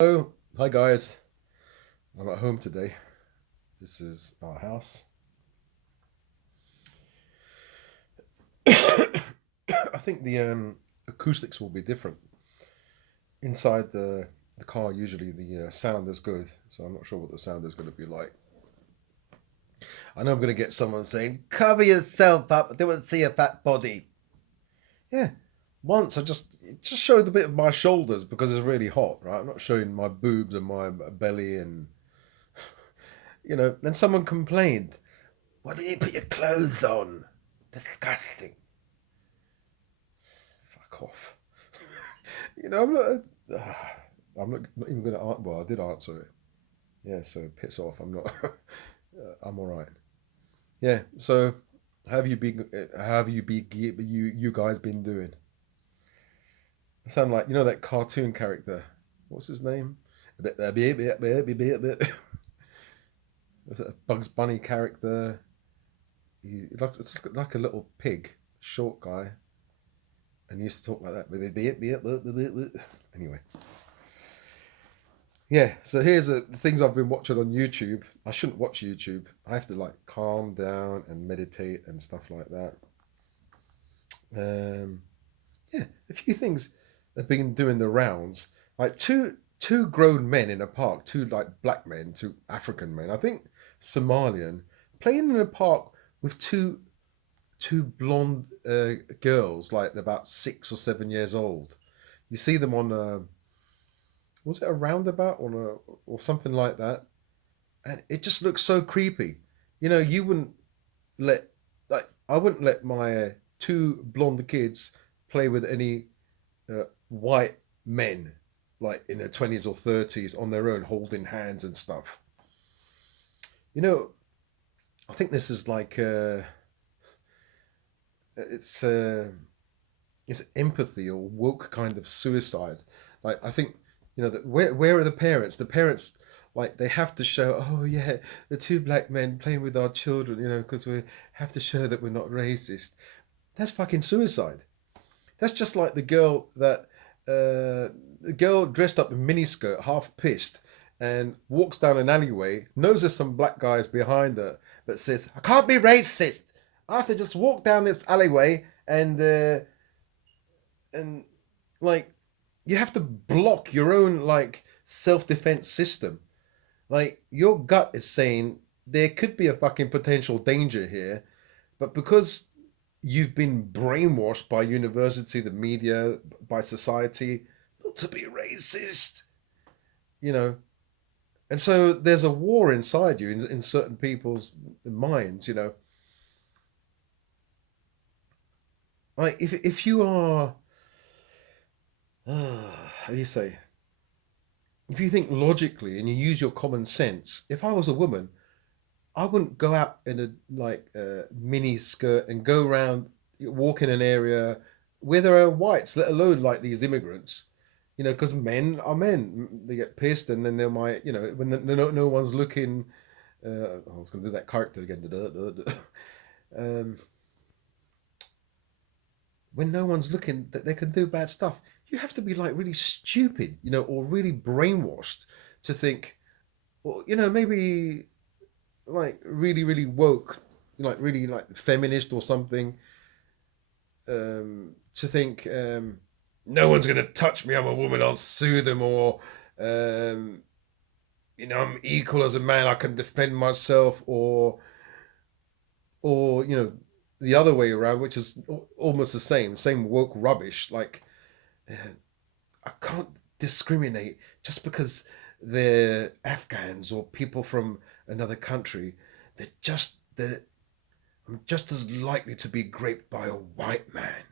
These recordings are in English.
Hello, hi guys. I'm at home today. This is our house. I think the acoustics will be different inside the car. Usually the sound is good, so I'm not sure what the sound is going to be like. I know I'm going to get someone saying, "Cover yourself up. I don't want to see a fat body." Yeah, once I just showed a bit of my shoulders because it's really hot, right? I'm not showing my boobs and my belly and Then someone complained, "Why didn't you put your clothes on? Disgusting." Fuck off. you know, I'm not. I'm not even going to. Well, I did answer it. Yeah, so piss off. I'm not. I'm all right. Yeah. So, have you guys been doing? I sound like that cartoon character. What's his name? Was it a Bugs Bunny character? It's like a little pig, short guy, and he used to talk like that. Anyway, yeah. So here's the things I've been watching on YouTube. I shouldn't watch YouTube. I have to like calm down and meditate and stuff like that. Um, yeah, a few things have been doing the rounds. Like two grown men in a park, two like black men, two African men. I think Somalian playing in a park with two blonde girls, like they're about 6 or 7 years old. You see them on was it a roundabout or something like that, and it just looks so creepy. You wouldn't let I wouldn't let my two blonde kids play with any white men like in their 20s or 30s on their own, holding hands and stuff. You know, I think this is like it's uh, it's empathy or woke kind of suicide. Like I think that where are the parents? The parents like they have to show. Oh yeah, the two black men playing with our children. Because we have to show that we're not racist. That's fucking suicide. That's just like the girl dressed up in miniskirt, half pissed, and walks down an alleyway. Knows there's some black guys behind her, but says, "I can't be racist. I have to just walk down this alleyway and like you have to block your own like self-defense system. Like your gut is saying there could be a fucking potential danger here, but because you've been brainwashed by university, the media, by society not to be racist, you know and so there's a war inside you in certain people's minds. Like if you are how do you say, if you think logically and you use your common sense, if I was a woman, I wouldn't go out in a like mini skirt and go around, walk in an area where there are whites, let alone like these immigrants. Because men are men. They get pissed, and then they might, when no one's looking. I was going to do that character again. Um, when no one's looking, that they can do bad stuff. You have to be like really stupid, or really brainwashed to think, well, maybe like really really woke, like really like feminist or something, to think no one's gonna touch me, I'm a woman, I'll sue them, or um, I'm equal as a man, I can defend myself, or the other way around, which is almost the same woke rubbish. Like uh, I can't discriminate just because they're Afghans or people from another country. They're I'm just as likely to be raped by a white man.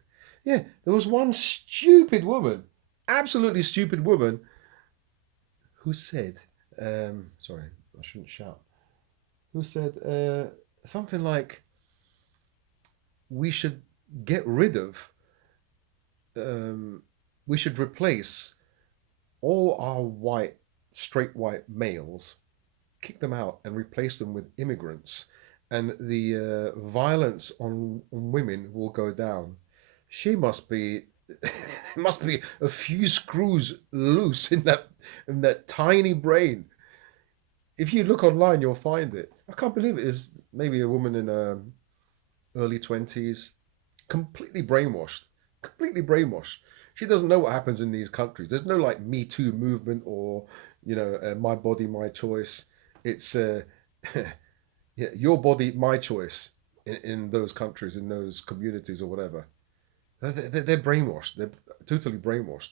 Yeah, there was one stupid woman, absolutely stupid woman, who said, sorry, I shouldn't shout, who said something like, we should get rid of, um, we should replace all our straight white males, kick them out and replace them with immigrants, and the violence on women will go down. She must be there must be a few screws loose in that tiny brain. If you look online, you'll find it. I can't believe it is maybe a woman in early 20s, completely brainwashed, completely brainwashed. She doesn't know what happens in these countries. There's no like Me Too movement or my body, my choice. It's yeah, your body, my choice in those countries, in those communities or whatever. They're brainwashed. They're totally brainwashed.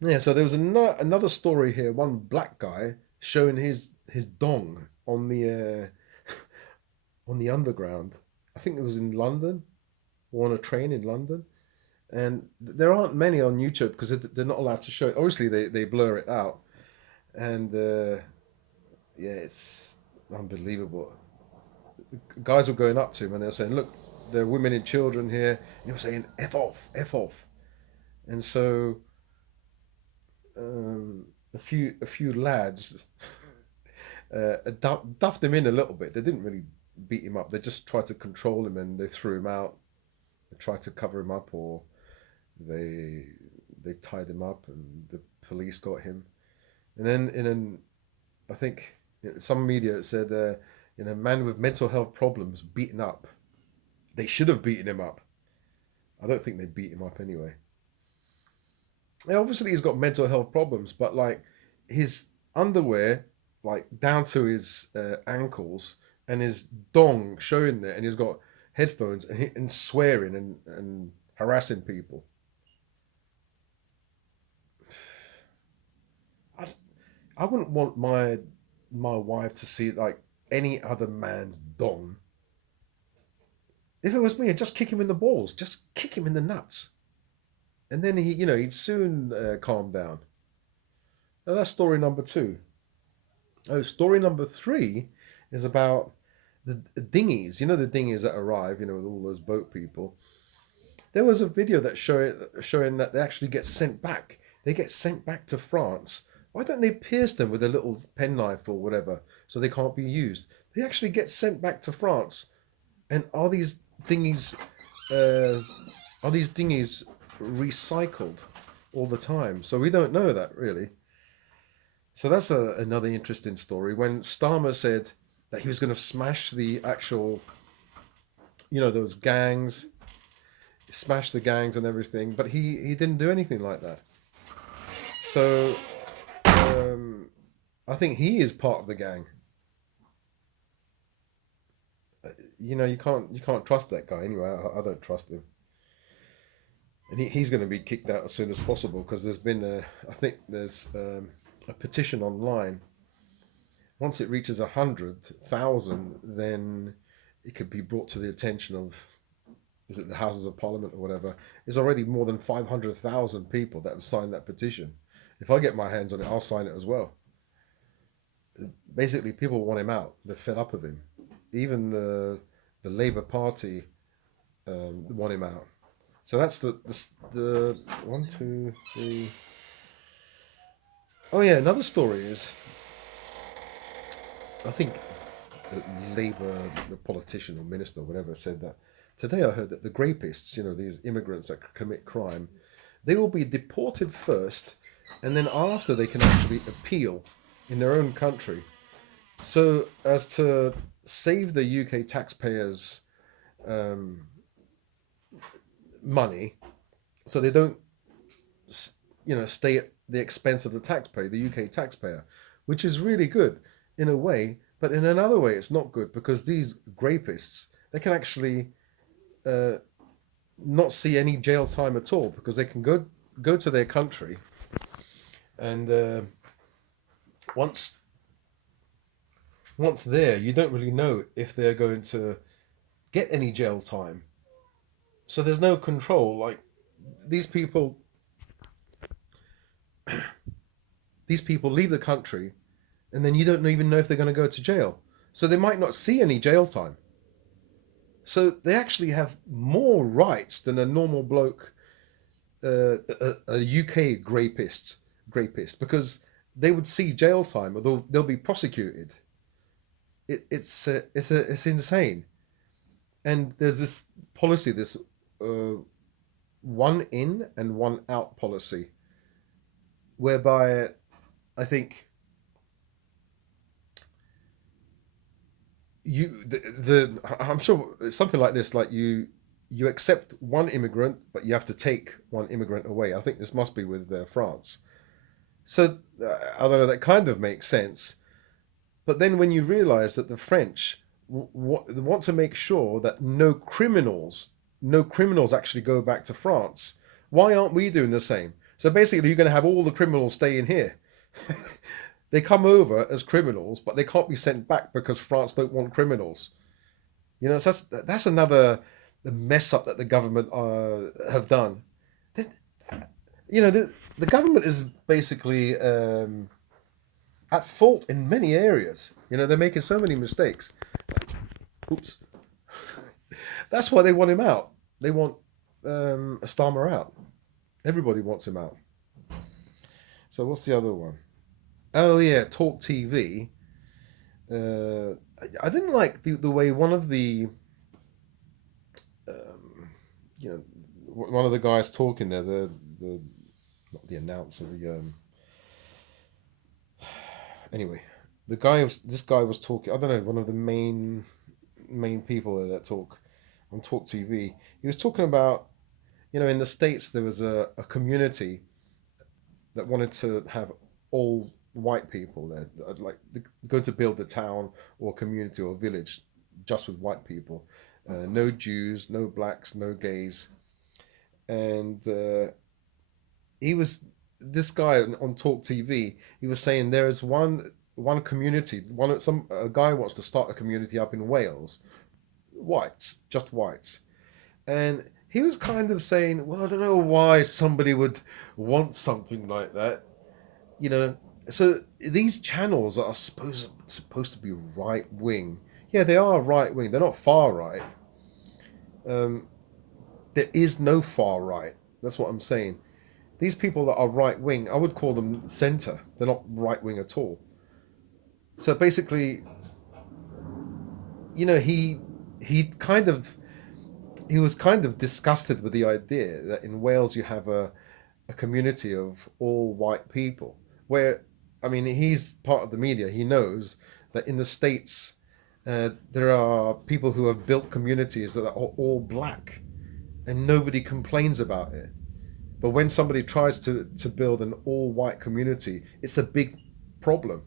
Yeah. So there was another story here. One black guy showing his dong on the underground. I think it was in London or on a train in London. And there aren't many on YouTube because they're not allowed to show it. Obviously, they blur it out. And yeah, it's unbelievable. Guys were going up to him and they're saying, "Look, there are women and children here." And he was saying, "F off, F off." And so a few lads duffed him in a little bit. They didn't really beat him up. They just tried to control him and they threw him out. They tried to cover him up, or they they tied him up, and the police got him. And then I think some media said, man with mental health problems beaten up. They should have beaten him up. I don't think they beat him up anyway. And obviously, he's got mental health problems, but like his underwear, like down to his ankles, and his dong showing there, and he's got headphones and swearing and harassing people. I, I wouldn't want my wife to see like any other man's dong. If it was me, I'd just kick him in the balls, just kick him in the nuts, and then he'd soon calm down. Now that's story number two. Oh, story number three is about the dinghies. You know the dinghies that arrive, with all those boat people. There was a video that showing that they actually get sent back. They get sent back to France. Why don't they pierce them with a little penknife or whatever so they can't be used? They actually get sent back to France. And dinghies uh, are these dinghies recycled all the time? So we don't know that really. So that's another interesting story. When Starmer said that he was going to smash the actual, those gangs, smash the gangs and everything, but he didn't do anything like that. So I think he is part of the gang. You can't trust that guy anyway. I don't trust him, and he's going to be kicked out as soon as possible because I think there's a petition online. Once it reaches 100,000, then it could be brought to the attention of, is it the Houses of Parliament or whatever? There's already more than 500,000 people that have signed that petition. If I get my hands on it, I'll sign it as well. Basically, people want him out. They're fed up of him. Even the Labour Party want him out. So that's the one, two, three. Oh yeah, another story is, I think the Labour, the politician or minister or whatever said that today. I heard that the grapists, these immigrants that commit crime, they will be deported first, and then after they can actually appeal in their own country, so as to save the UK taxpayers money, so they don't stay at the expense of the taxpayer, the UK taxpayer, which is really good in a way, but in another way it's not good because these grapists, they can actually not see any jail time at all because they can go to their country, and once there, you don't really know if they're going to get any jail time. So there's no control. Like these people, these people leave the country, and then you don't even know if they're going to go to jail. So they might not see any jail time. So they actually have more rights than a normal bloke, a UK grapist, because they would see jail time, or they'll be prosecuted. It's insane. And there's this policy, this uh, one in and one out policy, whereby I think I'm sure it's something like this, like you accept one immigrant, but you have to take one immigrant away. I think this must be with France. So I don't know. That kind of makes sense. But then when you realize that the French want to make sure that no criminals actually go back to France, why aren't we doing the same? So basically, you're going to have all the criminals stay in here. They come over as criminals, but they can't be sent back because France don't want criminals. You know, so that's another mess up that the government have done. They- You know, the government is basically at fault in many areas. You know, they're making so many mistakes. Oops. That's why they want him out. They want Starmer out. Everybody wants him out. So what's the other one? Oh yeah, Talk TV. I didn't like the way one of the um, you know one of the guys talking there, the not the announcer, the anyway, this guy was talking. I don't know, one of the main people there that talk on Talk TV. He was talking about, you know, in the States there was a community that wanted to have all white people there, like going to build a town or community or village just with white people, no Jews, no blacks, no gays, and he was this guy on Talk TV. He was saying there is one community, some a guy wants to start a community up in Wales, whites, just whites, and he was kind of saying, well, I don't know why somebody would want something like that, you know. So these channels are supposed to be right wing. Yeah, they are right wing. They're not far right. Um, there is no far right. That's what I'm saying. These people that are right wing, I would call them center. They're not right wing at all. So basically, you know, he kind of he was kind of disgusted with the idea that in Wales you have a community of all white people. Where, I mean, he's part of the media. He knows that in the States, there are people who have built communities that are all black, and nobody complains about it. But when somebody tries to build an all white community, it's a big problem.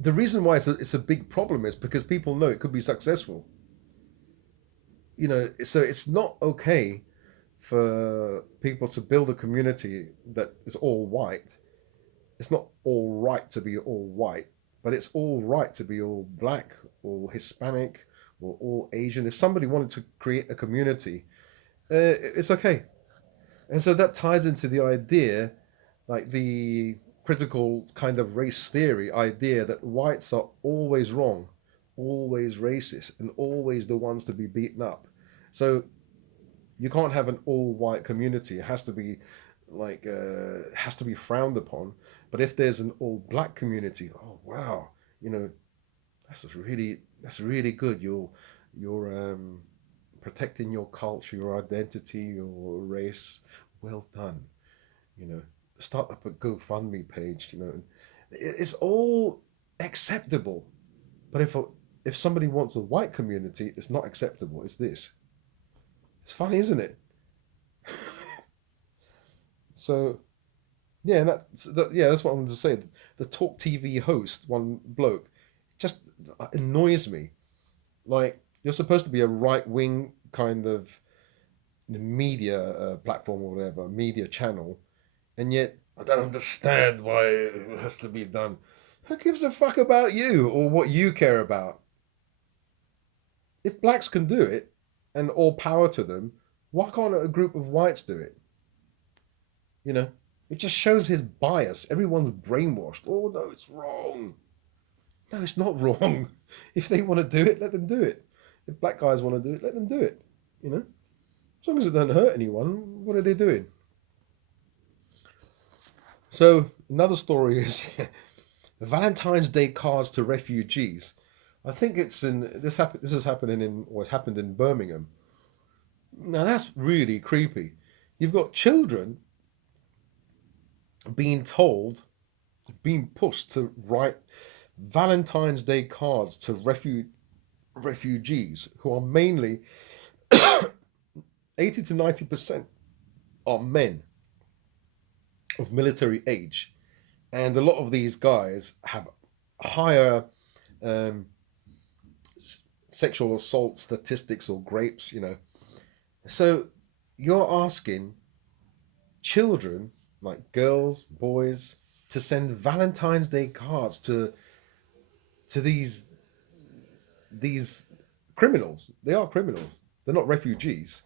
The reason why it's a big problem is because people know it could be successful. You know, so it's not okay for people to build a community that is all white. It's not all right to be all white, but it's all right to be all black, all Hispanic, or all Asian. If somebody wanted to create a community, it's okay. And so that ties into the idea, like the critical kind of race theory idea that whites are always wrong, always racist, and always the ones to be beaten up. So you can't have an all white community. It has to be has to be frowned upon. But if there's an all black community, oh wow, you know, that's really good. You're protecting your culture, your identity, your race. Well done. You know, start up a GoFundMe page. You know, it's all acceptable. But if somebody wants a white community, it's not acceptable. It's this. It's funny, isn't it? So yeah, that's what I wanted to say. The Talk TV host, one bloke, just annoys me. Like, you're supposed to be a right wing kind of media platform or whatever, media channel, and yet I don't understand why it has to be done. Who gives a fuck about you or what you care about? If blacks can do it, and all power to them, why can't a group of whites do it? You know, it just shows his bias. Everyone's brainwashed. Oh no, it's wrong. No, it's not wrong. If they want to do it, let them do it. If black guys want to do it, let them do it. You know, as long as it doesn't hurt anyone, what are they doing? So another story is Valentine's Day cards to refugees. I think it's in this. This is happening in, or it's happened in Birmingham. Now that's really creepy. You've got children being told, being pushed to write Valentine's Day cards to refugees who are mainly 80 to 90% are men of military age. And a lot of these guys have higher um, sexual assault statistics or grapes. So you're asking children, like girls, boys, to send Valentine's Day cards to these criminals. They are criminals. They're not refugees.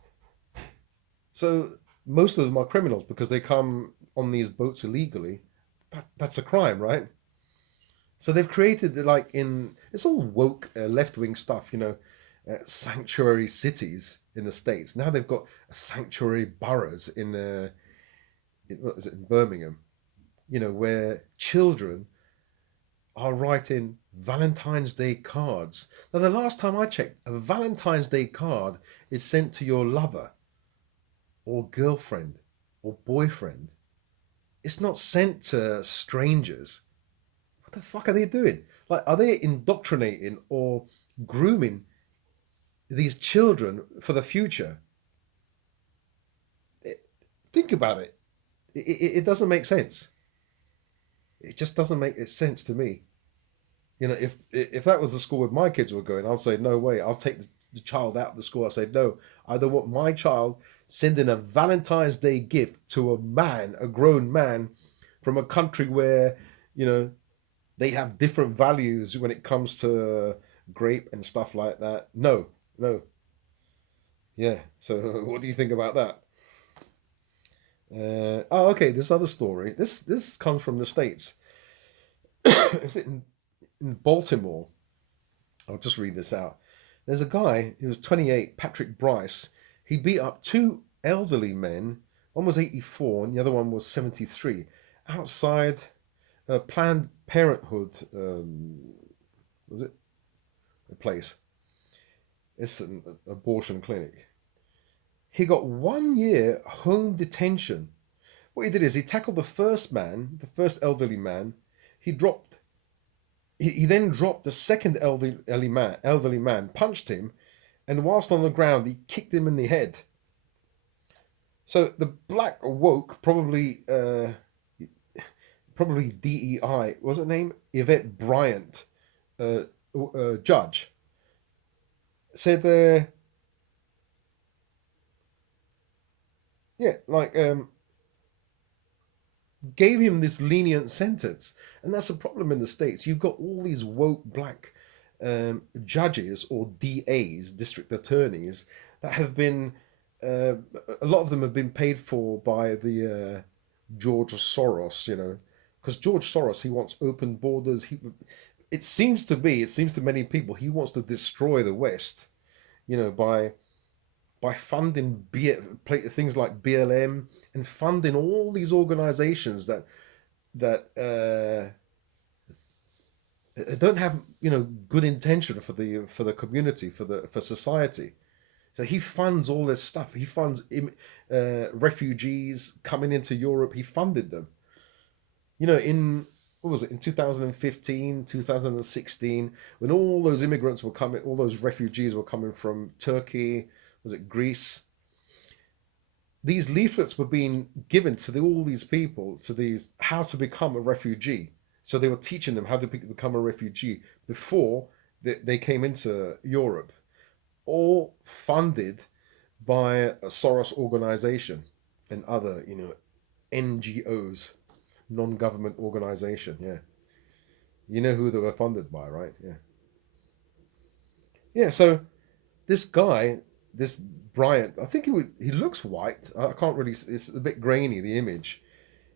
So most of them are criminals because they come on these boats illegally. That's a crime, right? So they've created like in it's all woke left wing stuff. Sanctuary cities in the states. Now they've got sanctuary boroughs what is it, in Birmingham. Where children are writing Valentine's Day cards. Now, the last time I checked, a Valentine's Day card is sent to your lover or girlfriend or boyfriend. It's not sent to strangers. What the fuck are they doing? Like, are they indoctrinating or grooming these children for the future? Think about it. It doesn't make sense. It just doesn't make sense to me. If that was the school where my kids were going, I'll say no way. I'll take the child out of the school. I say no. I don't want my child sending a Valentine's Day gift to a man, a grown man, from a country where you know they have different values when it comes to grape and stuff like that. No, no, yeah. So what do you think about that? Okay. This other story. This comes from the States. Is it in Baltimore? I'll just read this out. There's a guy, he was 28, Patrick Bryce. He beat up two elderly men. One was 84 and the other one was 73 outside a Planned Parenthood, was it? A place. It's an abortion clinic. He got 1 year home detention. What he did is he tackled the first man, the first elderly man. He dropped he then dropped the second elderly man, punched him, and whilst on the ground, he kicked him in the head. So the black woke, probably DEI, was it name Yvette Bryant, uh, judge, said, yeah, like gave him this lenient sentence. And that's a problem in the States. You've got all these woke black judges or DAs, district attorneys, that have been, uh, a lot of them have been paid for by the George Soros. Because George Soros, he wants open borders. It seems to many people, he wants to destroy the West, by funding things like BLM and funding all these organizations that don't have good intention for the community for society. So he funds all this stuff. He funds refugees coming into Europe. He funded them. In what was it, in 2015, 2016, when all those immigrants were coming, all those refugees were coming from Turkey, was it Greece? These leaflets were being given to all these people, to these how to become a refugee. So they were teaching them how to become a refugee before they came into Europe, all funded by a Soros organization and other, NGOs, non-government organization. Yeah, you know who they were funded by, right? Yeah, yeah. So this guy, this Bryant, I think he looks white. I can't really. It's a bit grainy, the image.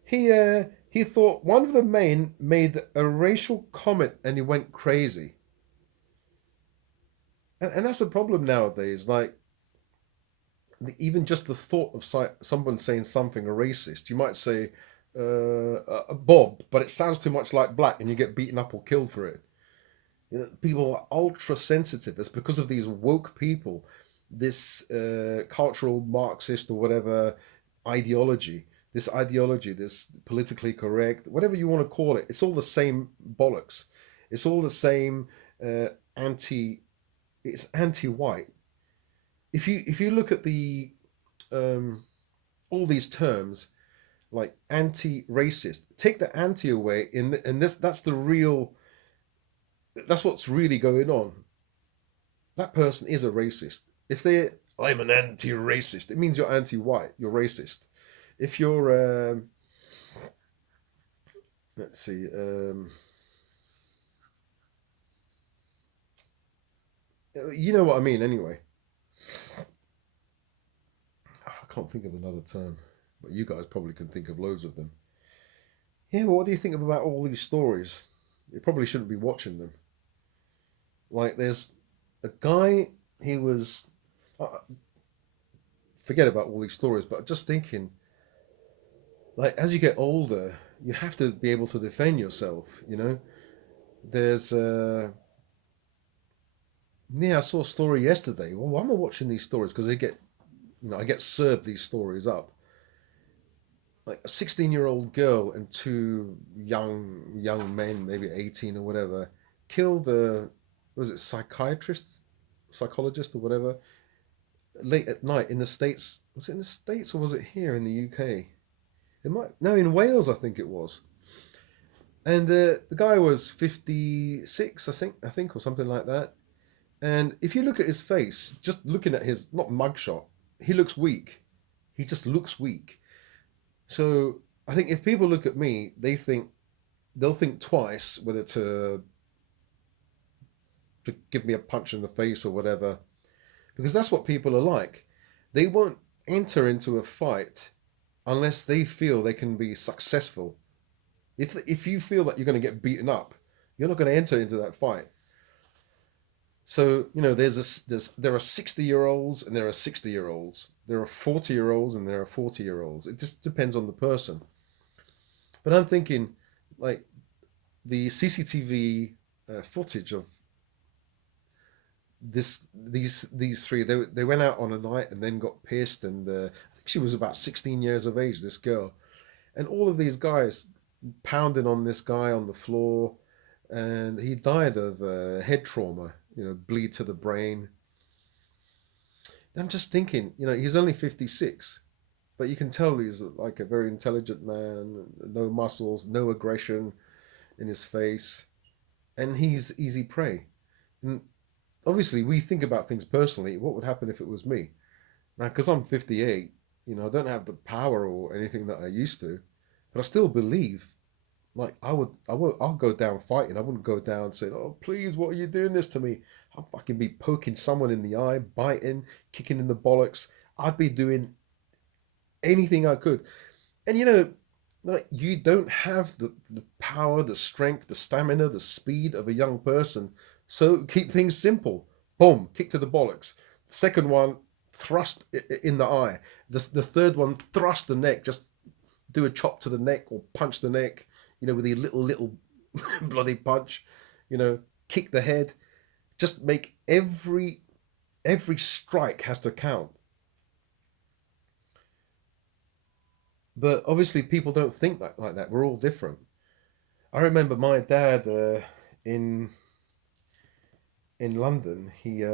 He thought one of the men made a racial comment and he went crazy. And that's a problem nowadays. Like even just the thought of someone saying something racist, you might say Bob, but it sounds too much like black, and you get beaten up or killed for it. People are ultra sensitive. It's because of these woke people this cultural Marxist or whatever ideology, this politically correct, whatever you want to call it, it's all the same bollocks. It's all the same uh, anti. It's anti-white. If you look at the um, all these terms like anti-racist, take the anti away, and that's the real. That's what's really going on. That person is a racist. If they, I'm an anti-racist, it means you're anti-white. You're racist. If you're, let's see, you know what I mean. Anyway, I can't think of another term, but you guys probably can think of loads of them. Yeah, but what do you think about all these stories? You probably shouldn't be watching them. Like, there's a guy. He was. Forget about all these stories, but just thinking, like, as you get older, you have to be able to defend yourself. There's yeah, I saw a story yesterday. Well, why am I watching these stories? Because I get served these stories up. Like a 16-year-old girl and two young men, maybe 18 or whatever, killed a was it psychologist or whatever, late at night in the States. Was it in the States or was it here in the UK? It might no in Wales, I think it was. And the guy was 56, or something like that. And if you look at his face, just looking at his not mugshot, he looks weak. He just looks weak. So I think if people look at me, they'll think twice whether to give me a punch in the face or whatever, because that's what people are like. They won't enter into a fight unless they feel they can be successful. If you feel that you're going to get beaten up, you're not going to enter into that fight. So there are 60-year-olds and there are 60-year-olds. There are 40-year-olds and there are 40-year-olds. It just depends on the person. But I'm thinking, like the CCTV footage of these three, they went out on a night and then got pissed, and I think she was about 16 years of age, this girl, and all of these guys pounding on this guy on the floor, and he died of head trauma, bleed to the brain. I'm just thinking, he's only 56, but you can tell he's like a very intelligent man, no muscles, no aggression in his face, and he's easy prey. And obviously, we think about things personally. What would happen if it was me? Now, because I'm 58, I don't have the power or anything that I used to, but I still believe, like I'll go down fighting. I wouldn't go down saying, "Oh, please, what are you doing this to me?" I'll fucking be poking someone in the eye, biting, kicking in the bollocks. I'd be doing anything I could. And like you don't have the power, the strength, the stamina, the speed of a young person. So keep things simple. Boom, kick to the bollocks. Second one, thrust in the eye. The third one, thrust the neck. Just do a chop to the neck or punch the neck, with a little bloody punch, kick the head. Just make every strike has to count. But obviously, people don't think like that. We're all different. I remember my dad in in London. He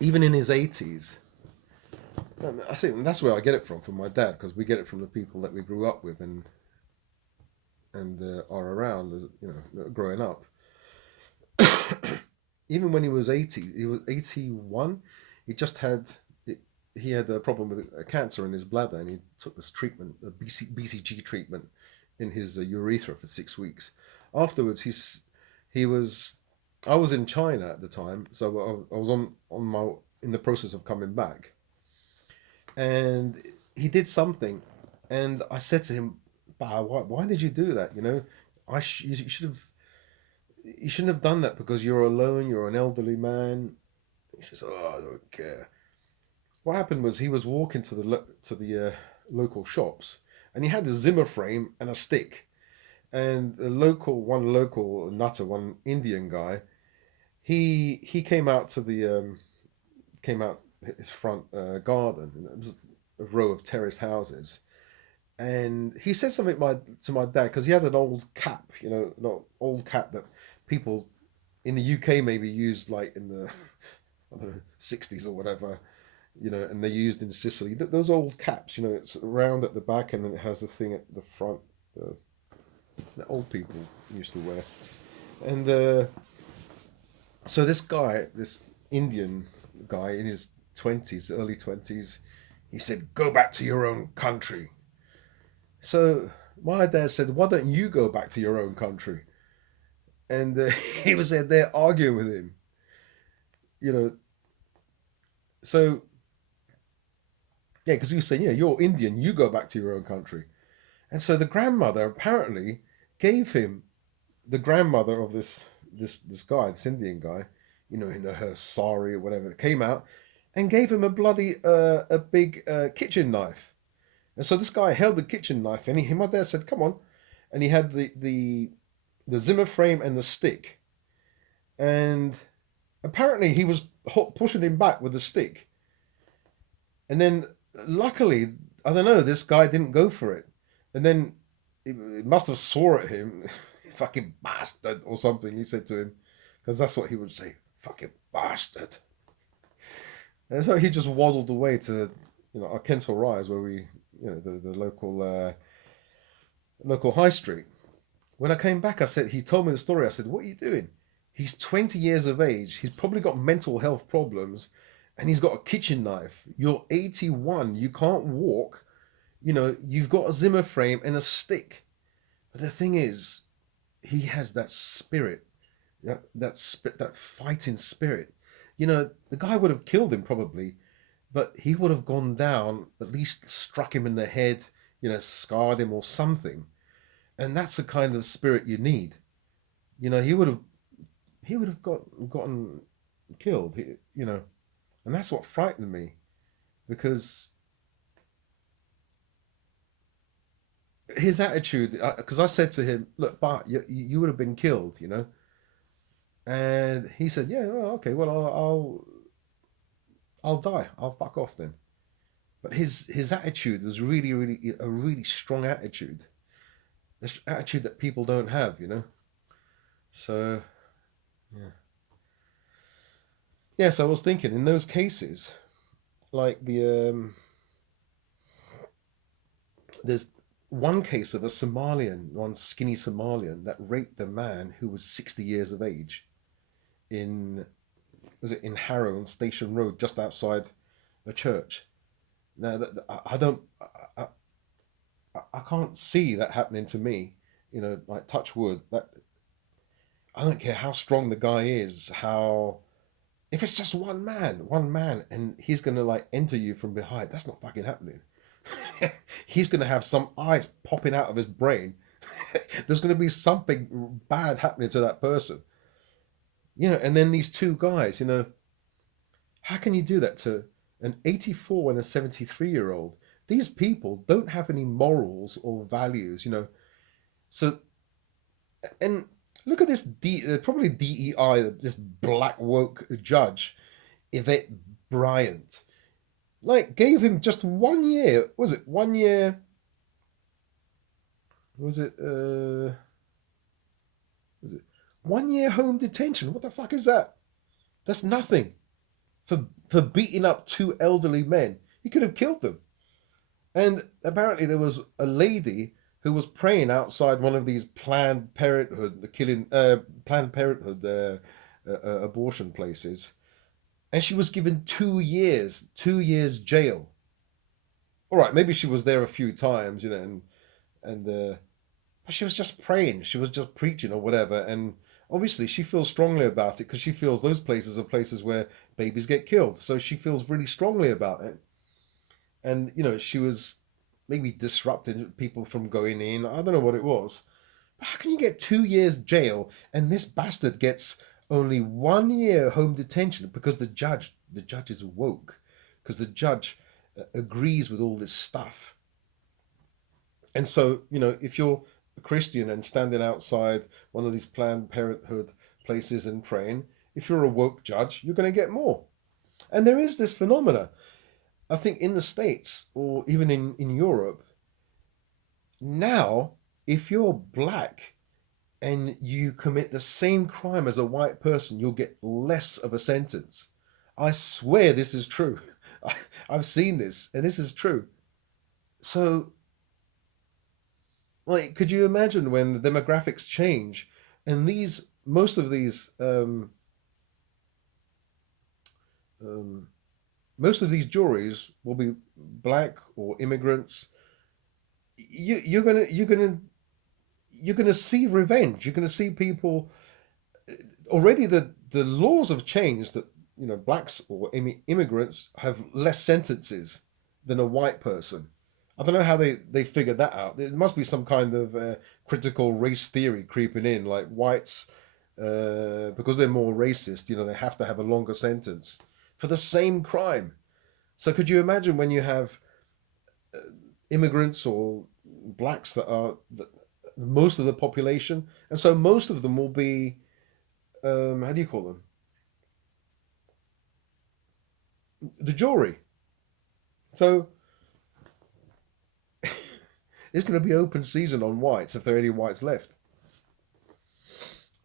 even in his 80s. I think that's where I get it from my dad, because we get it from the people that we grew up with and are around as growing up. Even when he was 80, he was 81. He just had he had a problem with a cancer in his bladder, and he took this treatment, a BCG treatment, in his urethra for 6 weeks. Afterwards, he was. I was in China at the time, so I was on my in the process of coming back, and he did something, and I said to him, "Bah, why did you do that? You should have. You shouldn't have done that because you're alone. You're an elderly man." He says, "Oh, I don't care." What happened was he was walking to the local shops, and he had a Zimmer frame and a stick. And one local nutter, one Indian guy, he came out to the came out his front garden, and it was a row of terraced houses. And he said something to my dad because he had an old cap, an old cap that people in the UK maybe used like in the I don't know 60s or whatever, and they used in Sicily. Those old caps, it's round at the back and then it has the thing at the front uh, that old people used to wear. And so this guy, this Indian guy in his 20s, early 20s, he said, "Go back to your own country." So my dad said, "Why don't you go back to your own country?" And he was there arguing with him, you know. So yeah, because he was saying, "Yeah, you're Indian. You go back to your own country." And so the grandmother apparently gave him the grandmother of this guy, this Indian guy, in her sari or whatever, it came out and gave him a bloody a big kitchen knife. And so this guy held the kitchen knife, and my dad said, "Come on," and he had the Zimmer frame and the stick, and apparently he was pushing him back with the stick, and then luckily, I don't know, this guy didn't go for it, and then he must have swore at him, "Fucking bastard" or something. He said to him, because that's what he would say, "Fucking bastard." And so he just waddled away to, our Kensal Rise, where we, the local high street. When I came back, I said, he told me the story. I said, "What are you doing?" He's 20 years of age. He's probably got mental health problems, and he's got a kitchen knife. You're 81. You can't walk. You've got a Zimmer frame and a stick. But the thing is, he has that spirit, that fighting spirit. The guy would have killed him probably, but he would have gone down, at least struck him in the head, scarred him or something. And that's the kind of spirit you need. He would have gotten killed. And that's what frightened me, because his attitude. Because I said to him, "Look, Bart, you would have been killed." And he said, "Yeah, well, okay, well, I'll die. I'll fuck off then." But his attitude was really, really a really strong attitude. This attitude that people don't have. So yeah, yeah. So I was thinking in those cases, like there's one case of a Somalian, one skinny Somalian that raped a man who was 60 years of age in was it in Harrow on Station Road, just outside a church. Now that I don't, I can't see that happening to me. Like touch wood. That I don't care how strong the guy is, how if it's just one man, and he's gonna like enter you from behind, that's not fucking happening. He's gonna have some eyes popping out of his brain. There's gonna be something bad happening to that person. And then these two guys, how can you do that to an 84 and a 73-year-old? These people don't have any morals or values. So, and look at this, probably DEI, this black woke judge, Yvette Bryant, like gave him just 1 year. Was it 1 year? Was it, was it 1 year home detention? What the fuck is that? That's nothing for beating up two elderly men. He could have killed them. And apparently there was a lady who was praying outside one of these Planned Parenthood, Planned Parenthood abortion places, and she was given 2 years jail. All right, maybe she was there a few times, and but she was just praying, she was just preaching or whatever, and obviously she feels strongly about it because she feels those places are places where babies get killed, so she feels really strongly about it. And she was maybe disrupting people from going in. I don't know what it was. But how can you get 2 years jail and this bastard gets only 1 year home detention because the judge is woke, because the judge agrees with all this stuff. And so if you're a Christian and standing outside one of these Planned Parenthood places and praying, If you're a woke judge, you're going to get more. And there is this phenomena, I think, in the States or even in Europe. Now, if you're black and you commit the same crime as a white person, you'll get less of a sentence. I swear this is true. I've seen this, and this is true. So, like, could you imagine when the demographics change and these most of these um, most of these juries will be black or immigrants. You're gonna see revenge. You're gonna see people. Already the laws have changed that blacks or immigrants have less sentences than a white person. I don't know how they figured that out. There must be some kind of critical race theory creeping in, like whites, because they're more racist. They have to have a longer sentence for the same crime. So could you imagine when you have immigrants or blacks that are most of the population, and so most of them will be how do you call them? The jury. So it's going to be open season on whites if there are any whites left.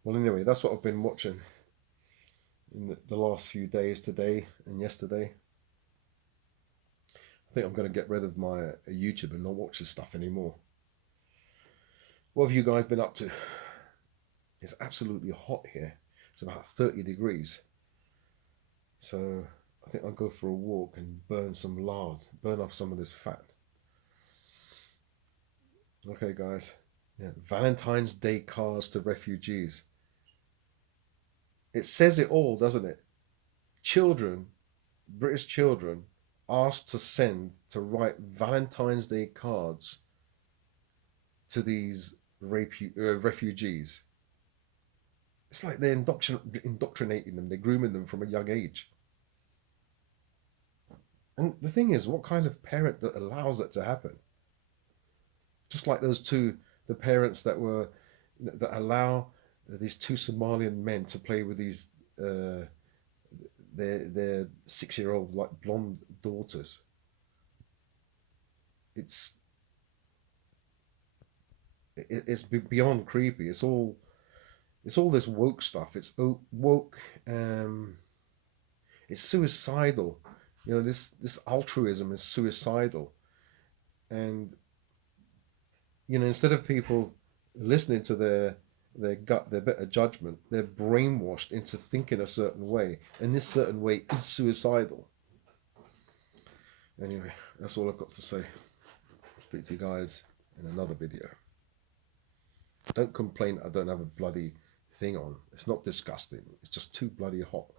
Well, anyway, that's what I've been watching in the last few days, today and yesterday. I think I'm going to get rid of my YouTube and not watch this stuff anymore. What have you guys been up to? It's absolutely hot here. It's about 30 degrees. So I think I'll go for a walk and burn some lard, burn off some of this fat. Okay, guys. Yeah, Valentine's Day cards to refugees. It says it all, doesn't it? Children, British children, asked to write Valentine's Day cards to these refugees. It's like they're indoctrinating them, they're grooming them from a young age. And the thing is, what kind of parent that allows that to happen? Just like the parents that allow these two Somalian men to play with these their 6-year-old like blonde daughters. It's it's beyond creepy. It's all this woke stuff. It's woke. It's suicidal. This altruism is suicidal, and instead of people listening to their gut, their better judgment, they're brainwashed into thinking a certain way, and this certain way is suicidal. Anyway, that's all I've got to say. Speak to you guys in another video. Don't complain I don't have a bloody thing on. It's not disgusting. It's just too bloody hot.